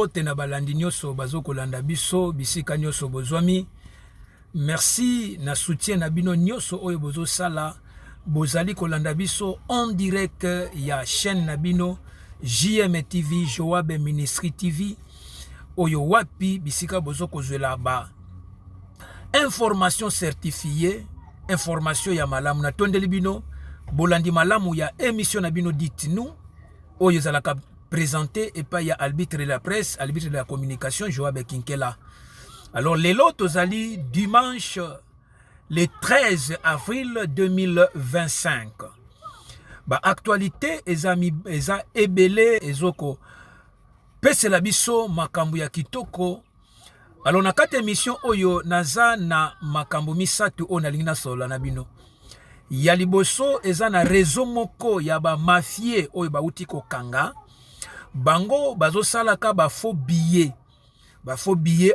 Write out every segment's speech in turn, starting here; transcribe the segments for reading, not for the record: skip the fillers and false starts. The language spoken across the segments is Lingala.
Mbote na balandi nyonso bazoko landa biso bisika nyonso bozwami. Merci na soutien na bino nyonso oyo bozo sala bozali kolanda biso en direct ya chaîne na bino JM TV Joab Ministry TV oyo wapi bisika bozoko zwela ba information certifiée, information ya malamu na tondeli bino bolandi malamu ya émission na bino dites-nous oyo zalaka présenté et pas il y a arbitre de la presse, arbitre de la communication, Joab Kinkela. Alors, les lots zali dimanche le 13 avril 2025. Ba actualité eza ebele ezoko pese la biso makambu ya kitoko. Alors na kati émission oyo naza na makambu misatu o na lingina sola na bino. Ya liboso eza na réseau moko ya ba mafie oyo ba uti ko kanga. Bango bazo salaka ba faux billets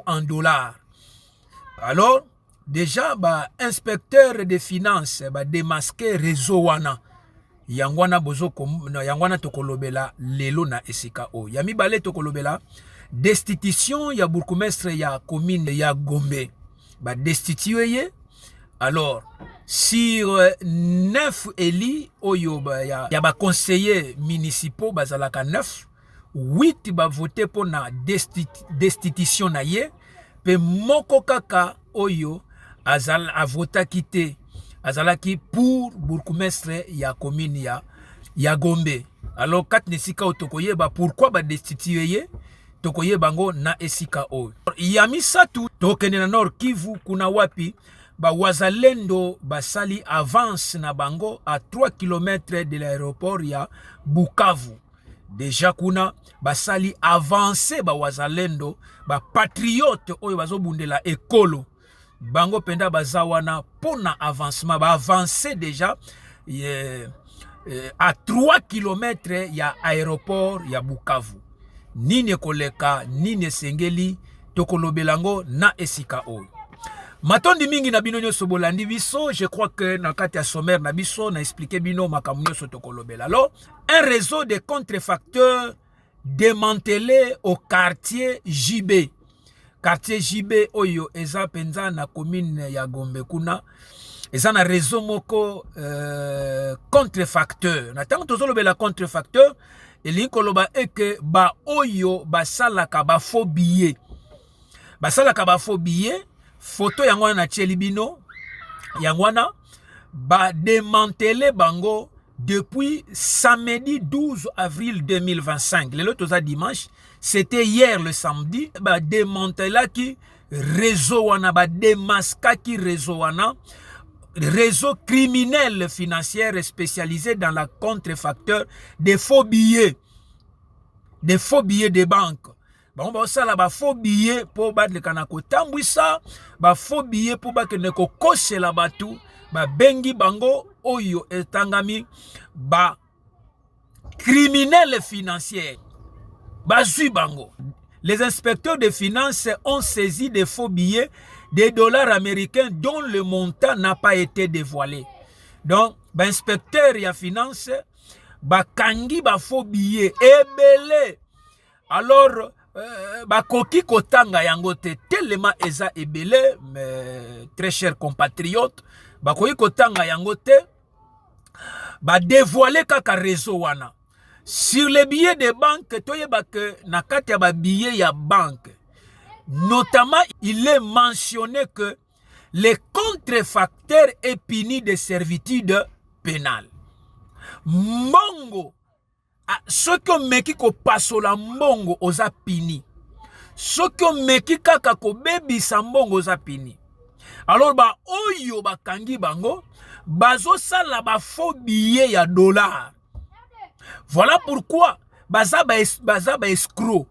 en dollars. Alors déjà ba inspecteur des finances ba démasquer réseau wana yangwana bozoko yangwana tokolobela lelo na esika o ya mibale tokolobela destitution ya bourgmestre ya commune ya Gombe ba destituer. Alors sur 9 éli oyo ya ba conseillers municipaux bazalaka 9, 8 ba voté pour na destitution na ye pe moko kaka oyo azal a vota kité azalaki pour bourgmestre ya commune ya Gombe. Alors kat nesika otokoyeba pourquoi ba destituer ye tokoyeba bango na esika oyo ya misatu tokende na Nord Kivu kuna wapi ba wazalendo basali avance na bango à 3 km de l'aéroport ya Bukavu. Déjà kuna basali avancé ba wazalendo ba patriote oyo bazobundela ekolo bango penda bazawana pona avancement ba avancé déjà à 3 km ya aéroport ya Bukavu. Nini koleka nini sengeli tokolobelango na esika oyo. Matondi mingi na bino nyoso bolandi biso, je crois que na kati ya sommaire na biso na expliqué bino makamu nyoso tokolobela. Alors, un réseau de contrefacteurs démantelé au quartier JB. Quartier JB oyo eza penza na commune ya Gombe kuna. Eza na réseau moko contrefacteur. Na tango tozolobela contrefacteur, elinkoloba eke ba oyo basalaka ba faux billets. Basalaka ba faux billets. Photo yangwana na Tchelibino, yangwana ba démantelé bango depuis samedi 12 avril 2025. Le lotoza dimanche, c'était hier le samedi, ba démantelé ki réseau wana, ba démasqué ki réseau wana, réseau criminel financier spécialisé dans la contrefacteur des faux billets de banque. Bon, ça là, ba faux billet pour battre le kanako tambouissa, ba faux billet pour battre le kokose la batou, ba bengi bango oyo etangami, ba criminel financier, ba zui bango. Les inspecteurs de finances ont saisi des faux billets des dollars américains dont le montant n'a pas été dévoilé. Donc, ba inspecteur ya finance, ba kangi ba faux billets, ebele. Alors, bakoki kotanga yangote tellement eza ebele, mais très chers compatriotes, bakoki kotanga yangote, ba dévoiler kaka réseau wana. Sur les billets de banque, toyeba que na kati ya ba billets ya banque, notamment il est mentionné que les contrefacteurs est puni de servitude pénale. Mbongo ceux qui ont meki ko pasola mbongo oza pini. Ceux qui ont meki kaka ko bebi sa mbongo oza pini. Alors ba oyo ba kangi bango bazo sala ba faux billet ya dollar. Voilà pourquoi baza ba escroc.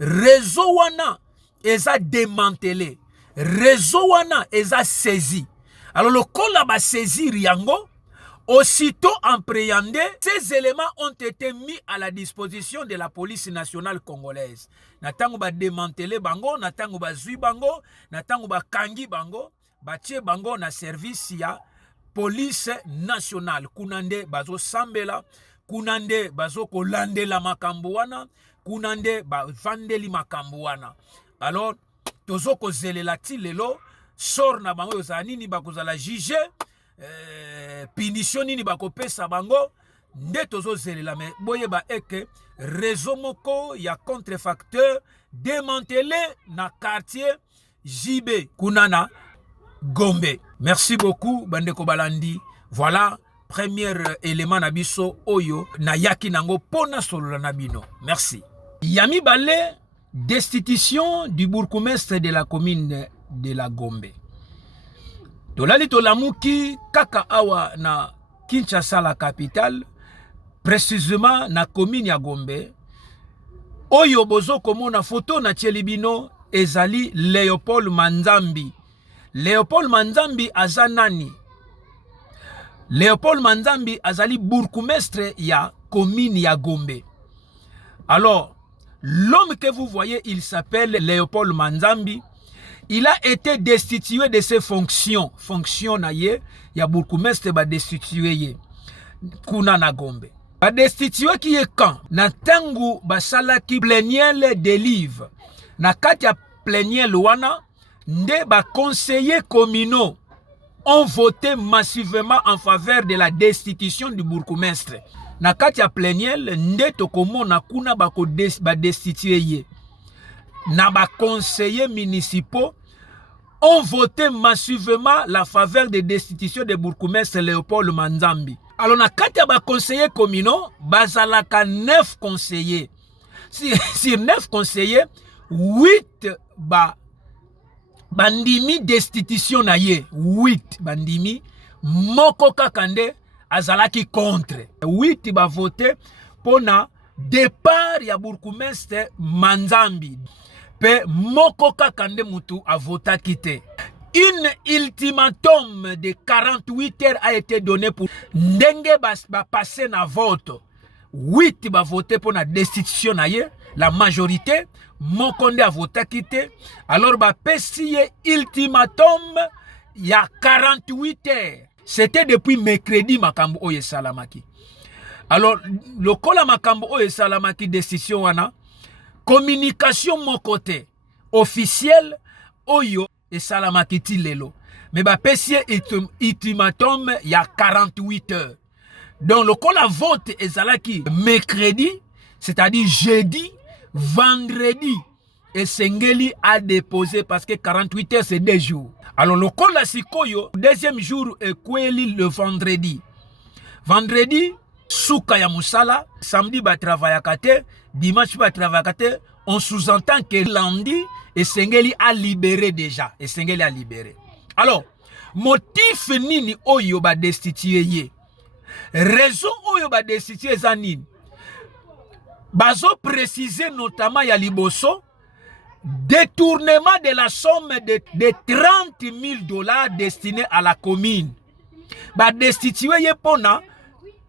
Réseau wana eza démantelé. Réseau wana eza saisi. Alors le kola ba saisir yango. Aussitôt appréhendés, ces éléments ont été mis à la disposition de la police nationale congolaise. Natango ba démanteler bango, natango ba zui bango, natango ba kangi bango, ba tie bango na service ya police nationale. Kunande bazo sambela, kunande bazo kolandela makambo wana, kunande ba vandeli makambo wana. Alors tozo kozelela ti lelo sor na bango za nini bakozala juge punition nini bakopesa bango nde tozo zelela me boyeba eke réseau moko ya contrefacteur démantelé na quartier JB kunana Gombe. Merci beaucoup bandeko balandi. Voilà premier élément na biso oyo na yaki nango pona solo na bino. Merci. Yami Balé, destitution du bourgmestre de la commune de la Gombe. Tolali tolamuki kaka awa na Kinshasa la capitale, précisément na commune ya Gombe. Oyo bozo komona photo na Tchelibino ezali Léopold Manzambi. Léopold Manzambi azanani. Léopold Manzambi azali bourgmestre ya commune ya Gombe. Alors, l'homme que vous voyez, il s'appelle Léopold Manzambi. Il a été destitué de ses fonctions. Fonction na ye, ya bourgmestre ba destitué kuna na Gombe. Ba destitué qui est quand? Na tangu basala ki pléniel de livre. Na kati ya pléniel wana, nde ba conseillers communaux ont voté massivement en faveur de la destitution du bourgmestre. Na kati ya pléniel, nde tokomona kuna ba destitué ye. Na ba conseillers municipaux ont voté massivement la faveur de destitution de bourgmestre Léopold Manzambi. Alors na kati ya ba conseillers communaux, bazalaka 9 conseillers. Sur 9 conseillers, 8 bandimi destitution na ye. 8 bandimi moko kakande azalaki contre. 8 ba voté pour na départ ya bourgmestre Manzambi. Pe moko kakande mutu a voté quitter. Une ultimatum de 48 heures a été donné pour ndenge ba passer na vote. 8 ba voté pour la destitution na ye, la majorité mokonde a voté quitter. Alors ba pesiye ultimatum ya 48 heures. C'était depuis mercredi makambo oye salamaki. Alors le kola makambo oye salamaki décision wana communication mon côté officiel oyo et salamaki ti lelo. Mais ba pesiye ultimatum ya 48 heures. Donc le kola vote ezalaki mercredi, c'est-à-dire jeudi, vendredi et Sengeli a déposé parce que 48 heures c'est 2 jours. Alors le kola sikoyo deuxième jour est kweli le vendredi. Vendredi souka ya musala, samedi ba travailler kate, dimanche ba travailler kate, on sous-entend que lundi et Sengeli a libéré déjà. Et Sengeli a libéré. Alors motif nini oyo ba destitué ye. Raison oyo ba destitué zanine. Bazo préciser notamment ya liboso détournement de la somme de 30 000 dollars destinés à la commune. Ba destitué ye pona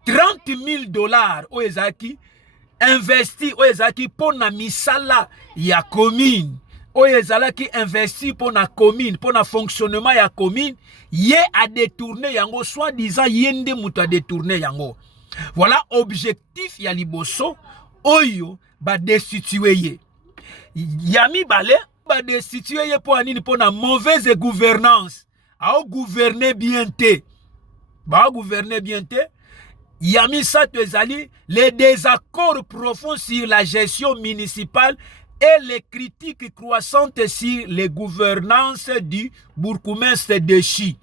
30 000 dollars oyo ezaki investi oyo ezaki pona misala ya commune. Oyo ezalaki investi pona commune, pona fonctionnement ya commune, ye a détourné yango, soit disant yende mutu a détourné yango. Voilà objectif ya liboso oyo ba destitué ye. Yami Balé ba destitué ye pour anini pona mauvaise gouvernance. A gouverner bien te. Ba gouverner bien te. Yami Sato ezali les désaccords profonds sur la gestion municipale et les critiques croissantes sur les gouvernances du bourgmestre de Chi.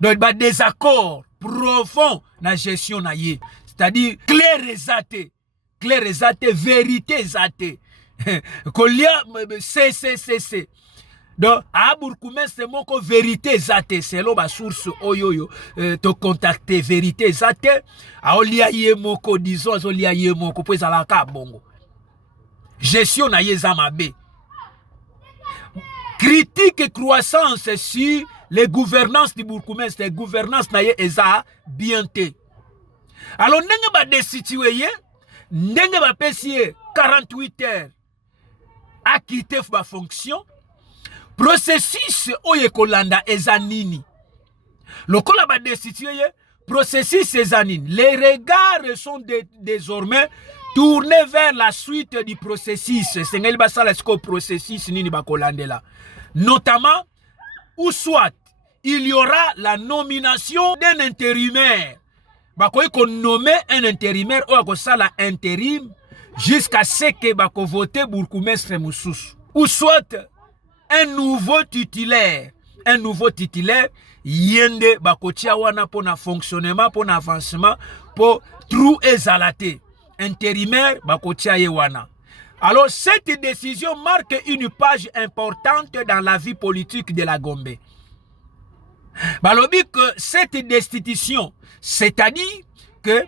Donc, bah, désaccord profond dans la gestion na ye. C'est-à-dire, clair exate, vérité exate. Kolia, c'est. Donc, à bourgmestre, moko vérité exate. C'est là, ma source, oyoyo, te contacter, vérité exate. A olia ye moko, disons, olia ye moko, puis à la ka bongo. Gestion na yezamabe. Critique et croissance sur les gouvernances du bourgmestre, les gouvernances na ye eza bien te. Alors ndenge ba destitué ye, ndenge ba pesiye 48 heures a quitté ba fonction, processus oye kolanda eza nini. Lokola ba destitué ye, processus eza nini. Les regards sont désormais tourner vers la suite du processus. C'est le processus nini bakolandela. Notamment, ou soit, il y aura la nomination d'un intérimaire. Bakoy qu'on nomme un intérimaire ou ako sala intérim jusqu'à ce que bako vote bourgmestre Moussous. Ou soit un nouveau titulaire. Un nouveau titulaire yende bako tia wana pour na fonctionnement, pour na avancement, pour trou ezalate. Intérimaire bako tia wana. Alors cette décision marque une page importante dans la vie politique de la Gombe. Balobi que cette destitution, c'est-à-dire que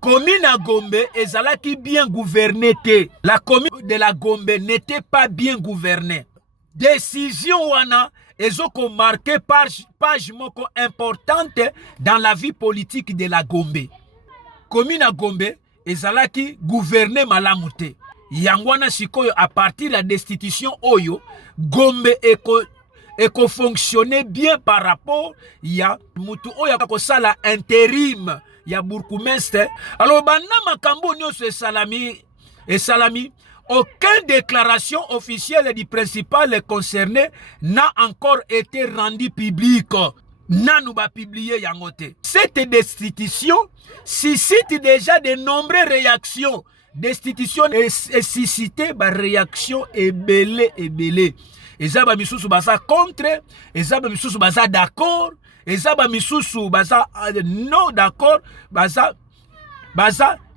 commune à Gombe ezalaki bien gouvernée. La commune de la Gombe n'était pas bien gouvernée. Décision wana ezoko marqué page moko importante dans la vie politique de la Gombe. Commune à Gombe ezalaki gouvernée malamute. Yangwana sikoyo à partir de la destitution oyo Gombe eko fonctionner bien par rapport ya mutu oya ko sala intérim ya bourgmestre. Alors bana makambo nyonso esalami aucune déclaration officielle du principal concerné n'a encore été rendue publique. Nanu ba publié yangote. Cette destitution suscite déjà de nombreuses réactions. Destitution est suscité par réaction ebele. Ezaba misusu baza contre, ezaba misusu baza d'accord, ezaba misusu baza non d'accord, baza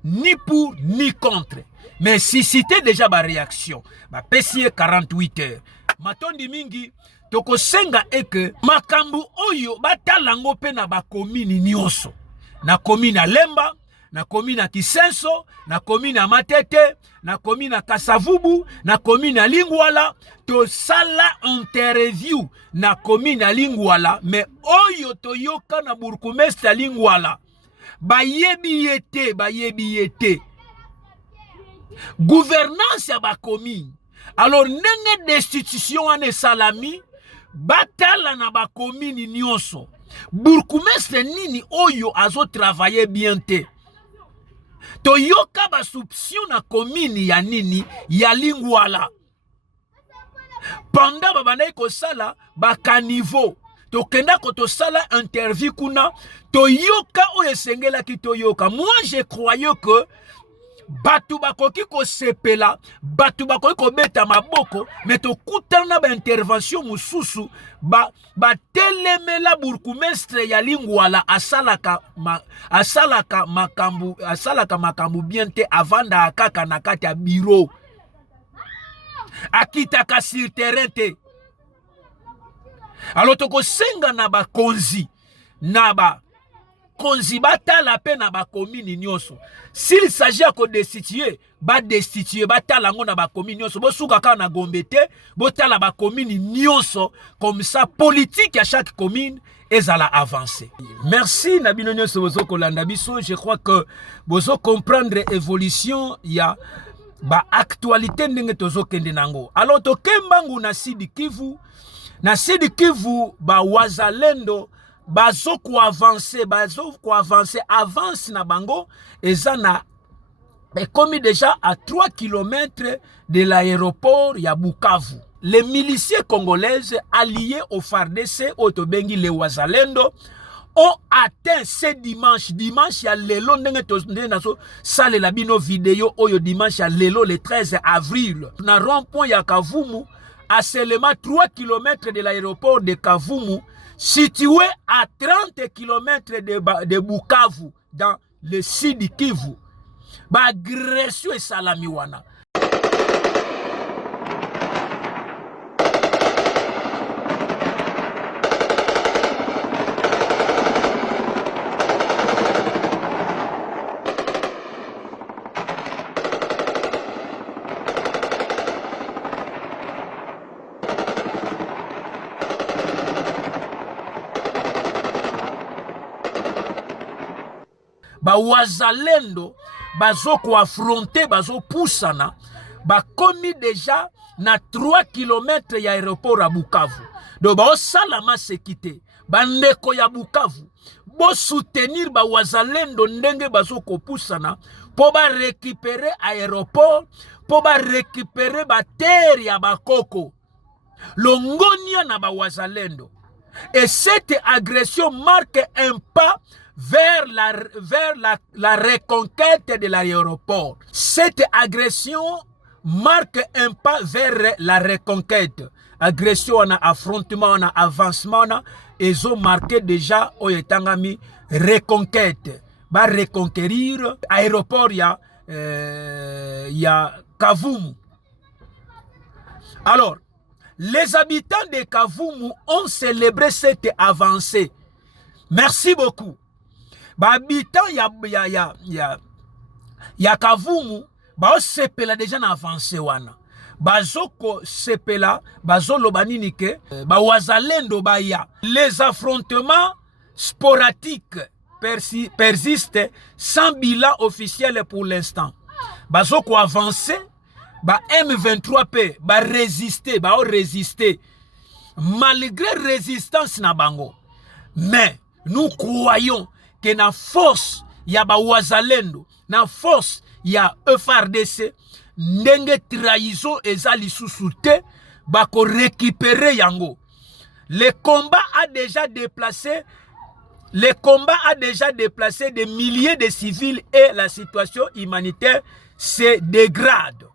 ni pour ni contre. Mais suscité déjà par réaction. Ba pesier 48 heures. Matondi mingi toko senga eke makambu oyo batalango pe na ba commune nyonso. Na commune Lemba, na commune Kisenso, na commune Matete, na commune Kasavubu, na commune Lingwala, to sala interview na commune Lingwala, mais oyo to yoka na bourgmestre Lingwala. Bayebi yete. Gouvernance ya ba commune. Alors nenge destitution ane salami, batala na ba commune nyonso. Bourgmestre nini oyo azo travailler bien te. Toyoka ba soupçon na commune ya nini ya Lingwala. Pendant babana ko sala ba caniveau. Tokenda ko to sala interview kuna toyoka oyo sengela ki toyoka. Moi je croyais que batu bakoki ko sepela, batu bakoki ko beta maboko, mais to kutana ba intervention mususu ba telemela bourgmestre ya Lingwala asalaka makambu bien te avanda akaka na kati ya bureau. Akitaka sur terrain te. Alors toko senga na ba konzi na ba konzi batala pe na ba commune nyonso. S'il s'agit à destituer, batala ngo na ba commune nyonso. Bo suka ka na Gombe te, botala ba commune nyonso, comme ça politique à chaque commune ezala avancer. Merci na bino nyonso bozo kolanda biso. Je crois que bozo comprendre évolution ya ba actualité ndenge tozo kende nango. Alors to kembangu na Sud Kivu, na Sud Kivu ba wazalendo bazo ko avancer avance na bango ezana commis déjà à 3 km de l'aéroport ya Bukavu. Les miliciens congolaises alliés au FARDC Otobengi les wazalendo ont atteint ce dimanche ya lelo ndenge naso sale la bino vidéo oyo dimanche ya lelo le 13 avril na rond-point ya Kavumu à seulement 3 km de l'aéroport de Kavumu, situé à 30 km de Bukavu dans le Sud Kivu. Ba agression et salamiwana. Ba wazalendo bazo ko affronter bazo poussana ba commis déjà na 3 km ya aéroport à Bukavu. Donc ba salama sécurité ba ndeko ya Bukavu bo soutenir ba wazalendo ndenge bazo kopusana po ba récupérer aéroport, po ba récupérer ba terre ya bakoko longonia na ba wazalendo. Et cette agression marque un pas vers la reconquête de l'aéroport. Cette agression marque un pas vers la reconquête. Agression, on a affrontement, on a avancement, ils ont marqué déjà oyetangami reconquête. Va reconquérir aéroport ya Kavumu. Alors, les habitants de Kavumu ont célébré cette avancée. Merci beaucoup. Ba habitants ya Kavumu ba sepela déjà na avancé wana. Bazoko sepela bazolo banini ke ba wazalendo baya. Les affrontements sporadiques persistent sans bilan officiel pour l'instant. Bazoko avancé ba M23P ba résister malgré résistance na bango. Mais nous croyons que na force ya ba wazalendo, na force ya FARDC, ndenge trahison eza lisusu te bako récupérer yango. Le combat a déjà déplacé des milliers de civils et la situation humanitaire se dégrade.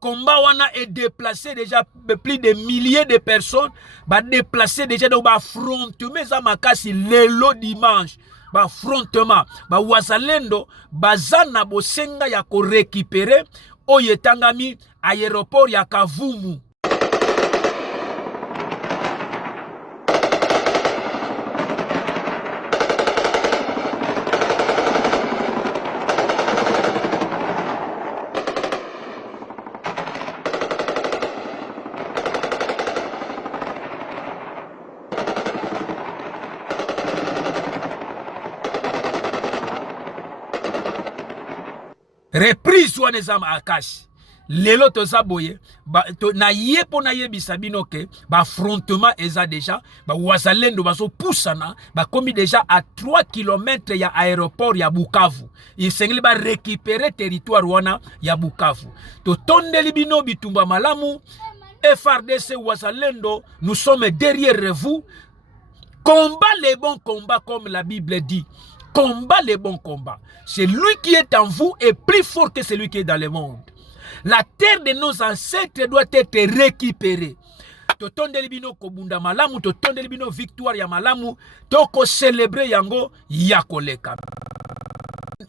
Combat wana est déplacé déjà plus de milliers de personnes, ba déplacé déjà dans ba affrontement za makasi lelo dimanche. Ba affrontement ba wazalendo bazana bosenga ya ko récupérer oyetangami aéroport ya Kavumu. Reprise wanezama akashi. Lelo toza boye na yepo na yebisa bino ke ba affrontement eza déjà ba wazalendo bazo pusana ba komi déjà à 3 km ya aéroport ya Bukavu. Il sengeli ba récupérer territoire wana ya Bukavu. To tondeli bino bitumba malamu FARDC wazalendo, nous sommes derrière vous. Combat les bons combats comme la Bible dit. Combat les bons combats. Celui qui est en vous est plus fort que celui qui est dans le monde. La terre de nos ancêtres doit être récupérée. Totondeli bino kobunda malamu, totondeli bino victoire ya malamu, toko célébrer yango ya koleka.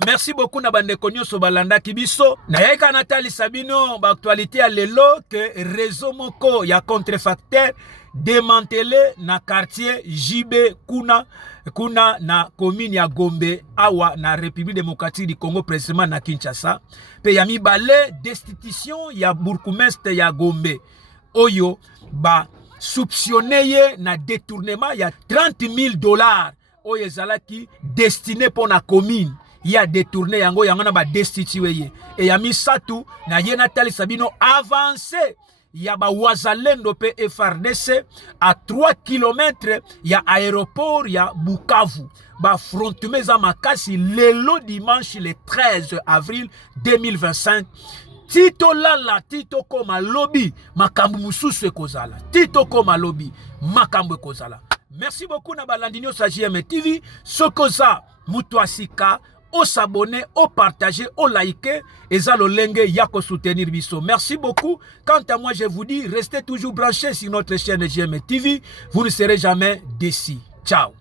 Merci beaucoup na bandeko nyonso balanda kibiso. Na yeka Natali Sabino ba actualité ya lelo que réseau moko ya contrefacteur démantelé na quartier JB kuna na commune ya Gombe awa na République démocratique du Congo précisément na Kinshasa. Pe ya mibale destitution ya bourgmestre ya Gombe oyo ba soupçonné na détournement ya $30,000 oyo ezalaki destiné pour na commune. Il a détourné yango na ba destitué ye. Et ya misatu na ye Natali Sabino avancé. Ya ba wazalendo pe FARDC à 3 km ya aéroport ya Bukavu. Ba affrontement za makasi lelo dimanche le 13 avril 2025. Tito lala, tito koma lobby, makambu mususu ekozala. Tito koma lobby, makambu ekozala. Merci beaucoup na balandinyo sa JM TV. Sokoza mutuasika. Au s'abonner, au partager, au liker, et ça le lenge yako soutenir biso. Merci beaucoup. Quant à moi, je vous dis, restez toujours branchés sur notre chaîne GM TV. Vous ne serez jamais déçus. Ciao.